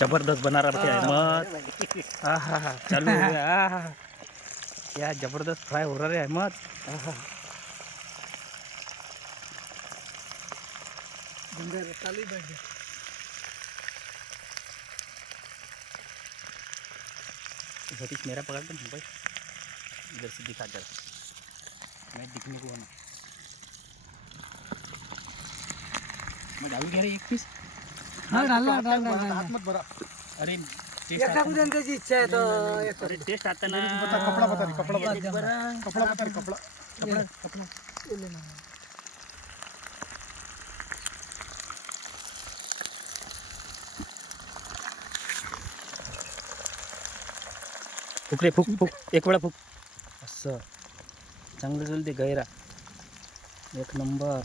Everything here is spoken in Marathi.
जबरदस्त बना रहा है अहमद। आहा चालू हो गया। आहा क्या जबरदस्त फ्राई हो रहा है अहमद। आहा सतीश मेरा पकड़ दो भाई, इधर से दिखा दे, मैं दिखने को ना। मैं डालू क्या रे एक पीस? हाँ डालना डालना हाथ मत भरा। अरे एका कुदन त्याची इच्छा आहे तो अरे टेस्ट आता ना। बता कपड़ा बता रही, कपड़ा बता रही, बरं. कपड़ा बता रही, कपड़ा कपड़ा कपड़ा फुक रे फुक फुक, एक वेळा फुक. असं चांगलं चलते गैरा, एक नंबर.